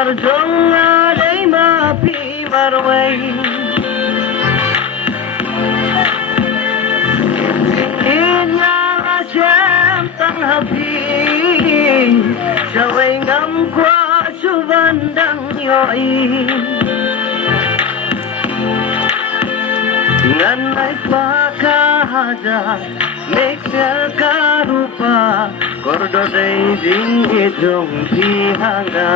marjong alay mapi marway Inya asyam tang hapi Syaway ngam kwa subandang yoi Nganay pakahaja Meksel karupa Kordo day ding itong pihanga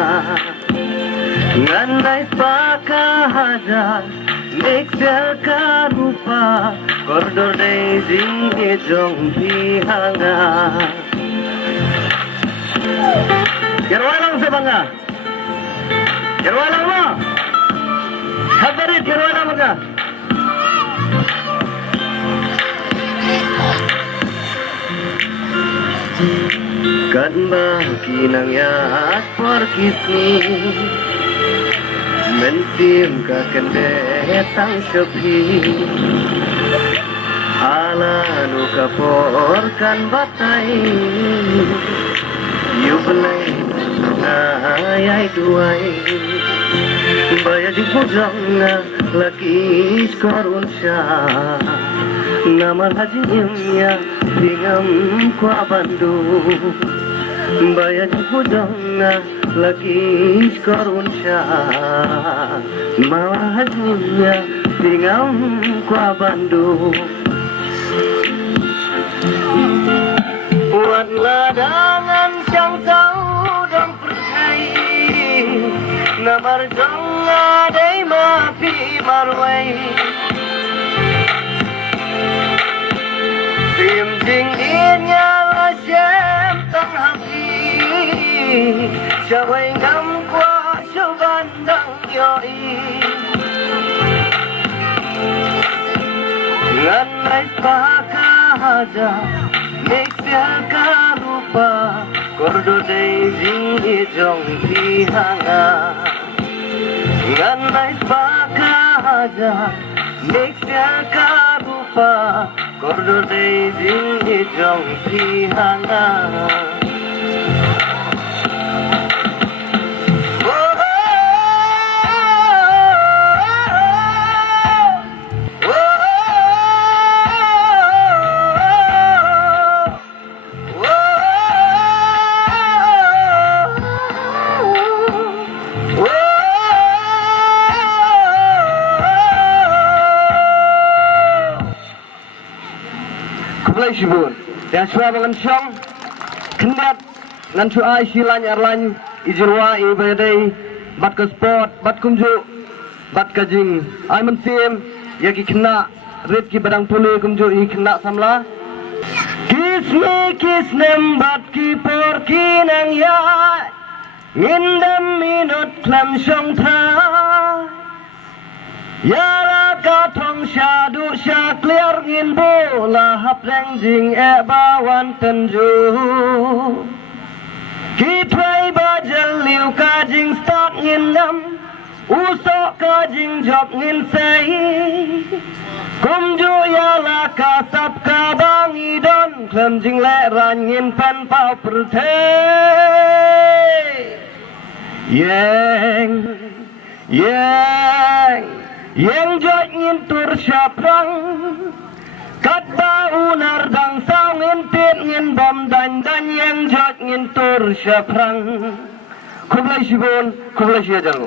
Nganay pakahaja Meksel karupa Kordo day ding itong pihanga Kirwalang sa banga Kirwalang mo Habarit kirwalang mo ka Kan bagi nang yaat porkisni Mentim ka kendetang sepi Ala nu kapor kan batai Yublay na ayay duay Baya di pujang na lakis korun siya Naman hajimnya tingam kwa bandu Baya di pujang na lakis korun siya Naman hajimnya tingam kwa bandu Buat ladangan siyang tahu dan percaya Namar jong aday mapi marway Sim ding inya asyam tang hapi Syaway ngam kwa subandang yoi Nganay pakahaja Meksel karupa Kordo day ding itong pihanga Nganay pakahaja Meksel karupa Kordo day ding itong pihanga Shibun yang suara dengan syang kendat ngan suai silan arlan ijirwa ibadai bat ke sport bat kumju bat kajing ai mensim ya ki kena red ki badang pule kumju i kena samla kisnem bat ki por ki nang ya ngindam minut klam syang tha Yala katong syadu syakliar ngin bola hap rengjing bawan tenju Kitway bajal liu kajing start ngin ngam Usok kajing job ngin say Kumju yala kasap kabangi don Klemjing leran ngin pan pau pertay Yang jod ngin tur syaprang Kat bau nardang sao ngin tit ngin bom dan yang jod ngin tur syaprang Kublai shibun, kublai syajal